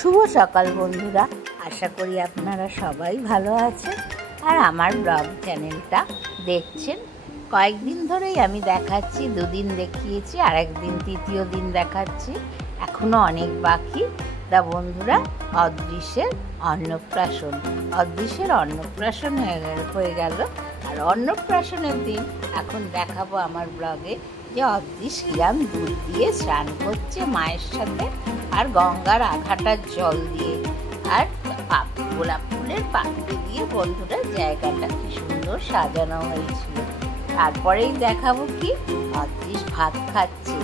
শুভ সকাল বন্ধুরা, আশা করি আপনারা সবাই ভালো আছেন আর আমার ব্লগ চ্যানেলটা দেখছেন। কয়েকদিন ধরেই আমি দেখাচ্ছি, দুদিন দেখিয়েছি, আর একদিন তৃতীয় দিন দেখাচ্ছি, এখনও অনেক বাকি। তা বন্ধুরা, অদৃশ্যের অন্নপ্রাশন হয়ে গেল। আর অন্নপ্রাশনের দিন এখন দেখাবো আমার ব্লগে যে অদৃশ্য কিরাম দুধ দিয়ে স্নান করছে মায়ের সাথে, আর গঙ্গার আঘাটার জল দিয়ে, আর গোলাপ ফুলের পাপড়ি দিয়ে বন্ধুরা জায়গাটা কি সুন্দর সাজানো হয়েছিল। তারপরেই দেখাবো কি অদৃশ্য ভাত খাচ্ছে।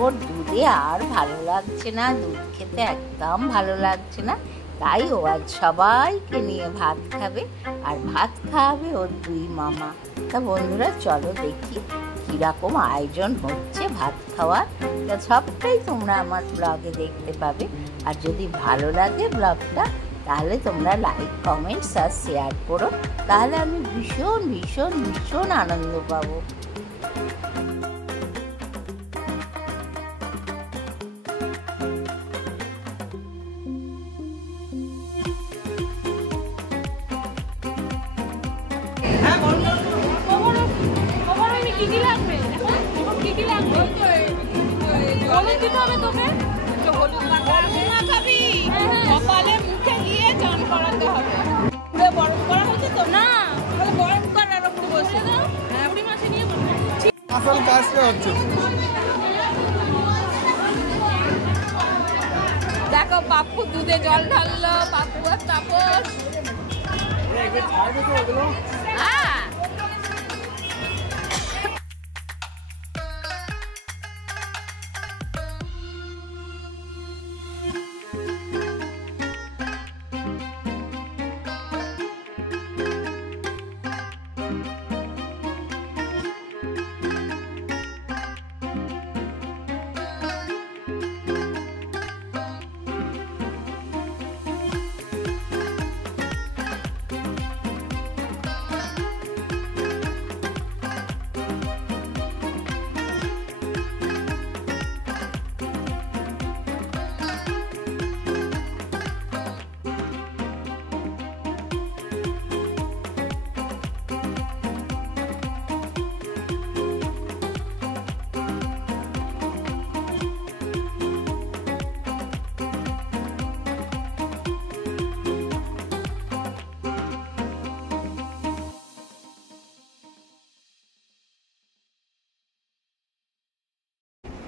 ওর দুধে আর ভালো লাগছে না, দুধ খেতে একদম ভালো লাগছে না, তাই ও আজ সবাইকে নিয়ে ভাত খাবে, আর ভাত খাওয়াবে ওর দুই মামা। তা বন্ধুরা চলো দেখি কীরকম আয়োজন হচ্ছে ভাত খাওয়ার। তা সবটাই তোমরা আমার ব্লগে দেখতে পাবে। আর যদি ভালো লাগে ব্লগটা, তাহলে তোমরা লাইক, কমেন্টস আর শেয়ার করো, তাহলে আমি ভীষণ ভীষণ ভীষণ আনন্দ পাবো। দেখো পাপ্পু দুধে জল ঢাললো, পাপ্পু আর তাপস।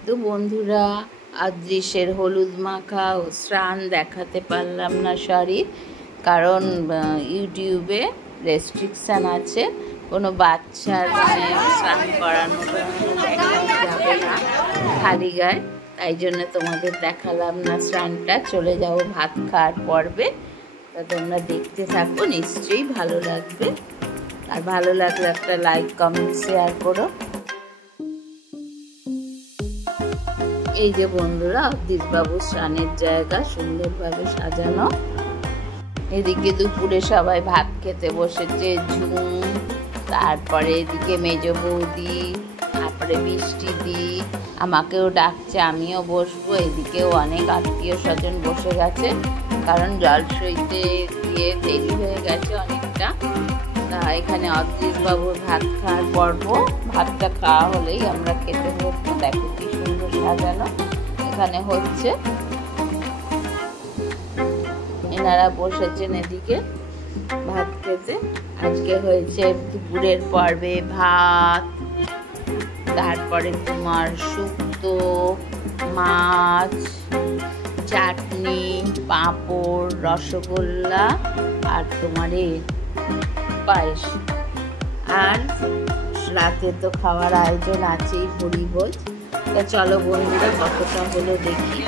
তো বন্ধুরা, অদৃশ্যের হলুদ মাখা ও স্নান দেখাতে পারলাম না, সরি, কারণ ইউটিউবে রেস্ট্রিকশান আছে, কোনো বাচ্চার স্নান করানো যাবে না খালি গায়ে, তাই জন্য তোমাদের দেখালাম না স্নানটা। চলে যাবো ভাত খাওয়ার পর্বে। তা তোমরা দেখতে থাকো, নিশ্চয়ই ভালো লাগবে। আর ভালো লাগলে একটা লাইক, কমেন্ট, শেয়ার করো। এই যে বন্ধুরা, অদৃশ্যবাবুর স্নানের জায়গা সুন্দরভাবে সাজানো। এদিকে দুপুরে সবাই ভাত খেতে বসেছে, ঝুম, তারপরে এদিকে মেজ বৌদি, তারপরে বৃষ্টি দি, আমাকেও ডাকছে, আমিও বসবো। এদিকেও অনেক আত্মীয় স্বজন বসে গেছে, কারণ জল সইতে গিয়ে দেরি হয়ে গেছে অনেকটা। তা এখানে অদৃশ্যবাবুর ভাত খাওয়ার পর্ব, ভাতটা খাওয়া হলেই আমরা খেতে বসবো। দেখো কি সুন্দর সাজানো এখানে হচ্ছে। এনারা বসেছেন এদিকে ভাত খেতে। আজকে হয়েছে দুপুরের পর্বে ভাত, তারপরে তোমার শুক্তো, মাছ, চাটনি, পাঁপড়, রসগোল্লা, আর তোমার পায়েস। আর রাতে তো খাওয়ার আয়োজন আছেই, ভোজ। তা চলো বন্ধুরা, কতটা হলো দেখি।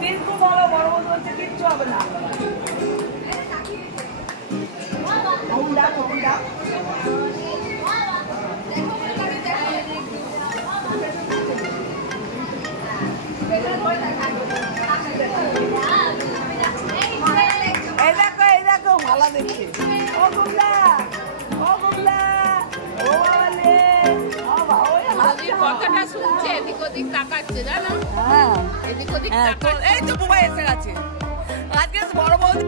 বিলকুল বলো, বড় বৌদি বলছে কিচ্ছু হবে না। এই দেখো ভালো দেখছে। ও গুমলা, ও গুমলা, ও বাবালে, ও বাবা কথাটা শুনছে, এদিক ওদিক তাকাচ্ছে জানো। হ্যাঁ এদিক ওদিক এই তো বুবাই এসে গেছে আজকে বড় বৌদি।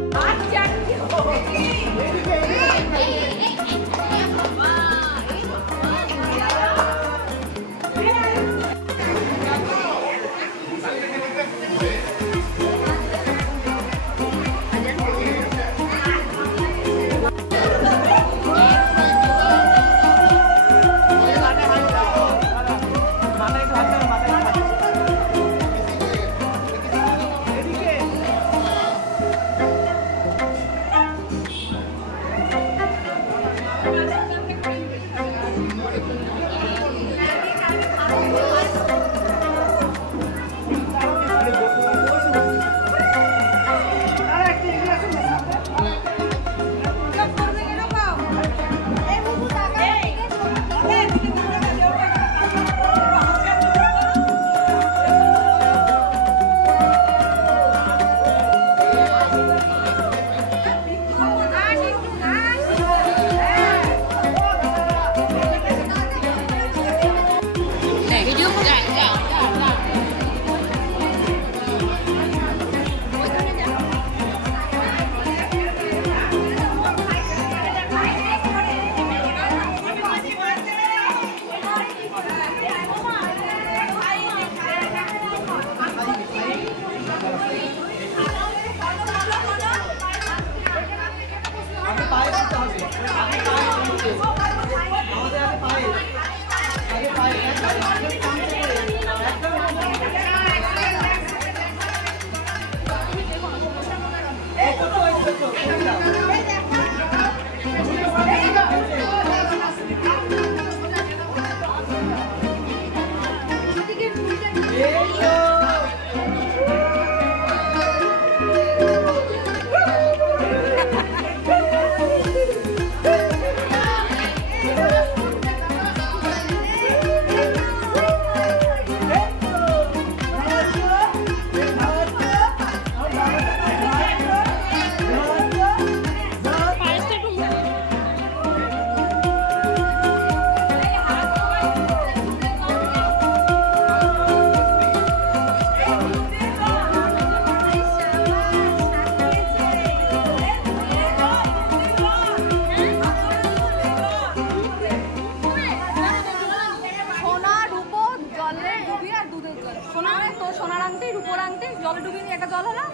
জলে ডুবিয়ে নিয়ে একটা জল হলো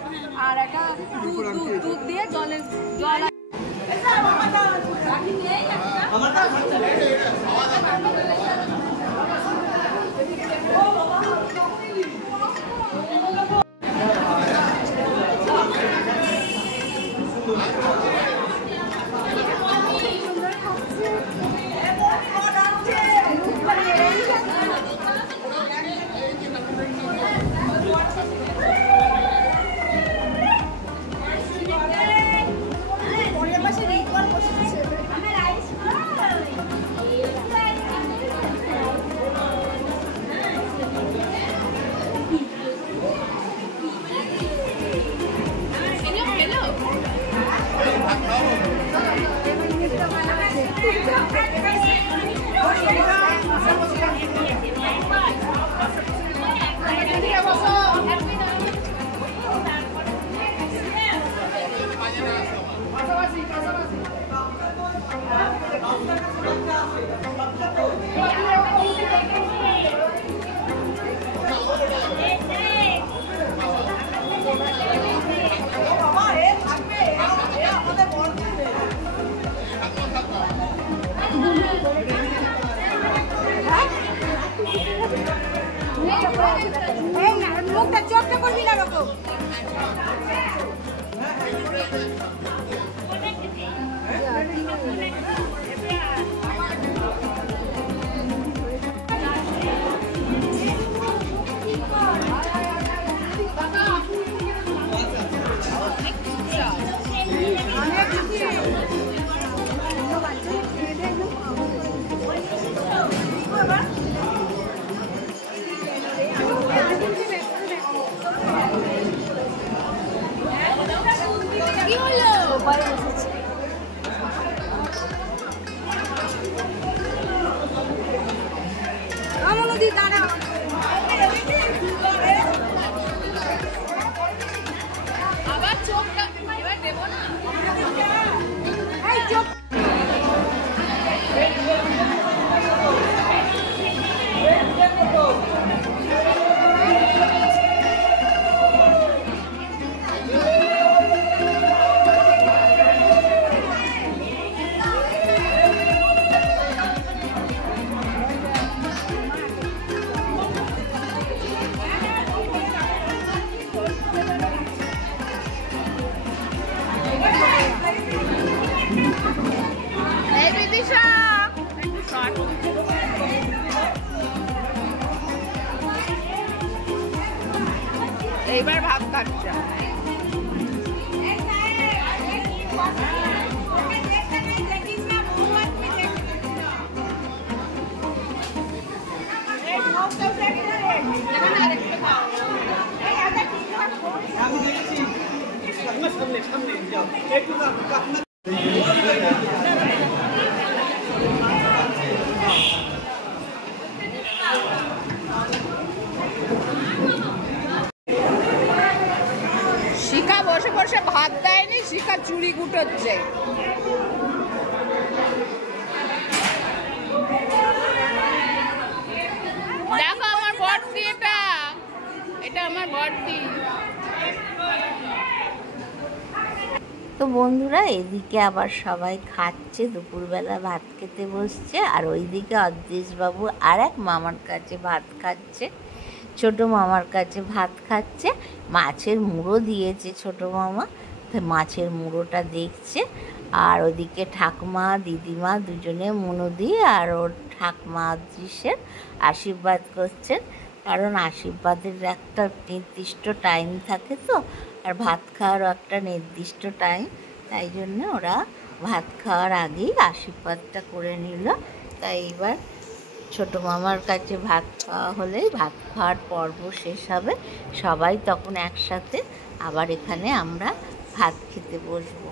আর একটা দুধ দিয়ে জল কি হলো? সোফায় বসেছে। আমনদি দাঁড়া। আবার চোখটা এবার দেবো না। এই চোখ এই বিদিশা একটু শর্ট। এইবার ভাত খাচ্ছে। শিখা বসে বসে ভাত দেয়নি, শিখা চুড়ি গুটোচ্ছে। দেখো আমার বর্তি, এটা আমার বর্তি। তো বন্ধুরা, এদিকে আবার সবাই খাচ্ছে, দুপুরবেলা ভাত খেতে বসছে। আর ওইদিকে অদৃশবাবু আর এক মামার কাছে ভাত খাচ্ছে, ছোট মামার কাছে ভাত খাচ্ছে। মাছের মুড়ো দিয়েছে ছোট মামা, তো মাছের মুড়োটা দেখছে। আর ওদিকে ঠাকুমা দিদিমা দুজনে মনোদি আর ওর ঠাকুমা অদৃশের আশীর্বাদ করছেন। কারণ আশীর্বাদের একটা নির্দিষ্ট টাইম থাকে তো, আর ভাত খাওয়ারও একটা নির্দিষ্ট টাইম, তাই জন্য ওরা ভাত খাওয়ার আগেই আশীর্বাদটা করে নিল। তাই এবার ছোট মামার কাছে ভাত খাওয়া হলেই ভাত খাওয়ার পর্ব শেষ হবে। সবাই তখন একসাথে আবার এখানে আমরা ভাত খেতে বসবো।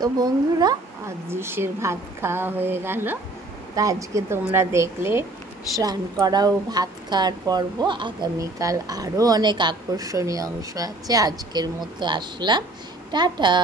তো বন্ধুরা, অদৃশ্যের ভাত খাওয়া হয়ে গেল। তা আজকে তোমরা দেখলে স্নান করা ও ভাত খাওয়ার পর্ব। আগামীকাল আরও অনেক আকর্ষণীয় অংশ আছে। আজকের মতো আসলাম, টাটা।